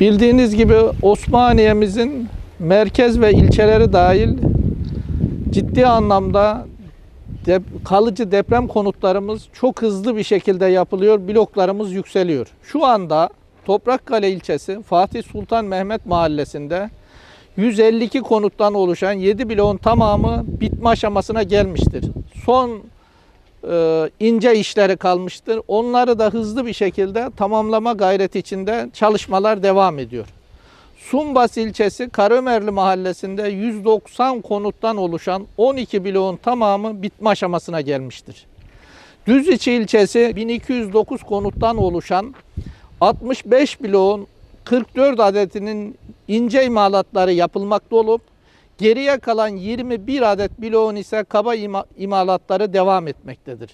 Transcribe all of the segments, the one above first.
Bildiğiniz gibi Osmaniye'mizin merkez ve ilçeleri dahil ciddi anlamda dep- kalıcı deprem konutlarımız çok hızlı bir şekilde yapılıyor. Bloklarımız yükseliyor. Şu anda Toprakkale ilçesi Fatih Sultan Mehmet mahallesinde 152 konuttan oluşan 7 bloğun tamamı bitme aşamasına gelmiştir. Son ince işleri kalmıştır. Onları da hızlı bir şekilde tamamlama gayreti içinde çalışmalar devam ediyor. Sumbas ilçesi Karaömerli mahallesinde 190 konuttan oluşan 12 bloğun tamamı bitme aşamasına gelmiştir. Düziçi ilçesi 1209 konuttan oluşan 65 bloğun 44 adetinin ince imalatları yapılmakta olup geriye kalan 21 adet bloğun ise kaba ima- imalatları devam etmektedir.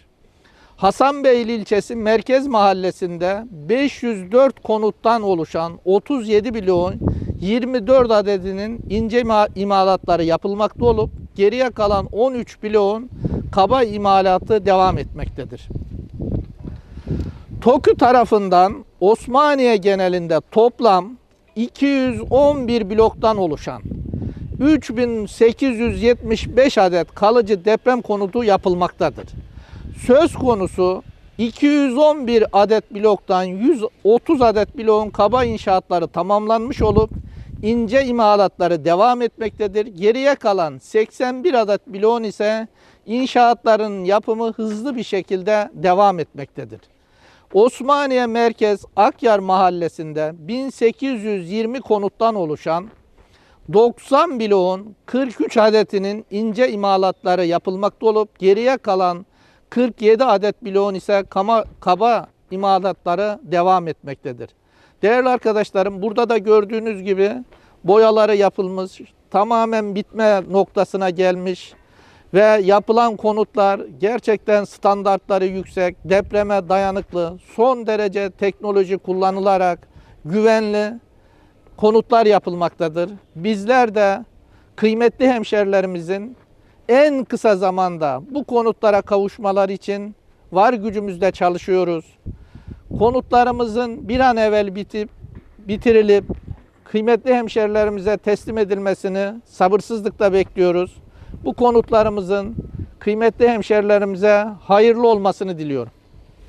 Hasanbeyli ilçesi Merkez Mahallesi'nde 504 konuttan oluşan 37 bloğun 24 adedinin ince ima- imalatları yapılmakta olup geriye kalan 13 bloğun kaba imalatı devam etmektedir. TOKÜ tarafından Osmaniye genelinde toplam 211 bloktan oluşan 3875 adet kalıcı deprem konutu yapılmaktadır. Söz konusu 211 adet bloktan 130 adet bloğun kaba inşaatları tamamlanmış olup ince imalatları devam etmektedir. Geriye kalan 81 adet bloğun ise inşaatların yapımı hızlı bir şekilde devam etmektedir. Osmaniye Merkez Akyar Mahallesi'nde 1820 konuttan oluşan 90 bloğun 43 adetinin ince imalatları yapılmakta olup geriye kalan 47 adet bloğun ise kama, kaba imalatları devam etmektedir. Değerli arkadaşlarım burada da gördüğünüz gibi boyaları yapılmış, tamamen bitme noktasına gelmiş ve yapılan konutlar gerçekten standartları yüksek, depreme dayanıklı, son derece teknoloji kullanılarak güvenli konutlar yapılmaktadır. Bizler de kıymetli hemşerilerimizin en kısa zamanda bu konutlara kavuşmalar için var gücümüzle çalışıyoruz. Konutlarımızın bir an evvel bitip bitirilip kıymetli hemşerilerimize teslim edilmesini sabırsızlıkla bekliyoruz. Bu konutlarımızın kıymetli hemşerilerimize hayırlı olmasını diliyorum.